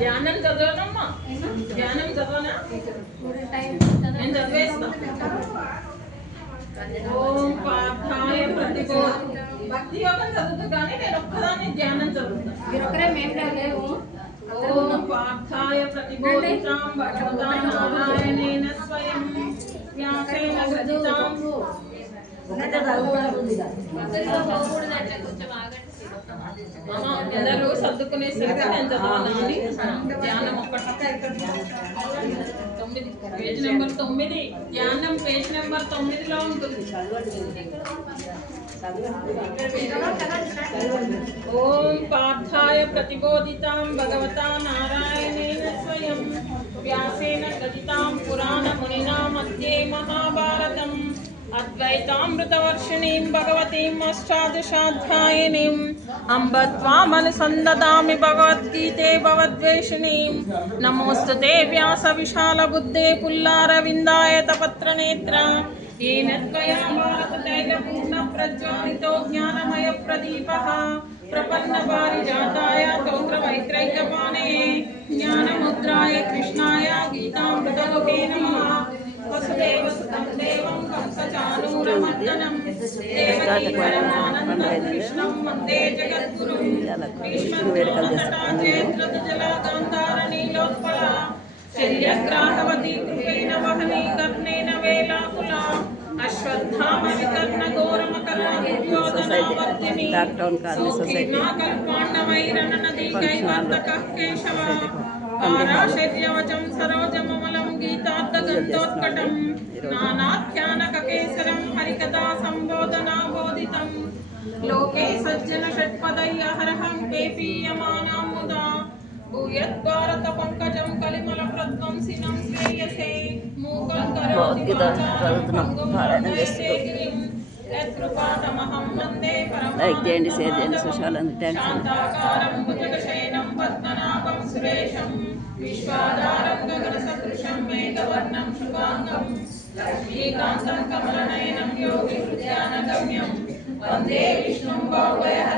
ధ్యానం చదవనమ్మా, ధ్యానం చదవనా? నేను చదివేస్తా. ఓం పార్థాయ భక్తి యోగం చదువుతా కానీ నేను ఒక్కదాన్ని ధ్యానం చదువుతా. ఓం పార్థాయ ప్రతిబోధితాం భగవతా నారాయణేన స్వయం వ్యాసేన గదితాం. అందరూ సర్దుకునేసరికి నేను చదవాలని ధ్యానం ఒక్కటి. 9 పేజ్ నెంబర్ 9 ధ్యానం పేజ్ నెంబర్ 9లో ఉంటుంది. ఓం పార్థాయ ప్రతిబోధితాం భగవతా నారాయణేన స్వయం వ్యాసేన గదితాం పురాణ మునినా మధ్యే మహాభారతం అద్వైతామృతవర్షిణీం భగవతీం అష్టాదశాధ్యాయినీం అంబ త్వామనుసందదామి భగవద్గీతే భవద్వేషిణీం. నమోస్తుతే వ్యాస విశాల బుద్ధే పుల్లారవిందాయ తపత్రనేత్ర येन त्वया भारततैलपूर्ण प्रज्वालितो ज्ञानमय प्रदीपः प्रपन्नपारिजाताय स्तोत्रवैत्रैकपाणे ज्ञानमुद्राय कृष्णाय गीतामृतदुहे नमः. वसुदेवसुतं देवं कंसचाणूरमर्दनं देवकी परमानन्दं कृष्णं वन्दे जगद्गुरुं. भीष्मजलागान्धारनीलोत्पला शल्यग्राहवती कृपेण वहनी कर्णेन वेलाकुला अश्वत्थाम विकर्ण घोरमकर्णोद्योतनावर्तिनी सौखीर्णा कल्पाण्डवैरणनदीकैवर्तकः केशवा पाराशर्यवचं सरोजममलं गीतार्थगन्धोत्कटं नानाख्यानककेसरं हरिकथा सम्बोधनाबोधितं लोके सज्जन षट्पदैर्हरहं पेपीयमानां मुदा भूयद्भारत पंकजं कलिमल प्रध्वंसिनं श्रेयसे मूकं करोति वाचालं यत्कृपातमहं वन्दे परमानन्दं शान्ताकारं भुजगशयनं पद्मनाभं सुरेशं विश्वाधारं गगनसदृशं मेघवर्णं शुभाङ्गं लक्ष्मीकान्तं कमलनयनं योगिहृद्यानगम्यं वन्दे विष्णुं भवभयहरं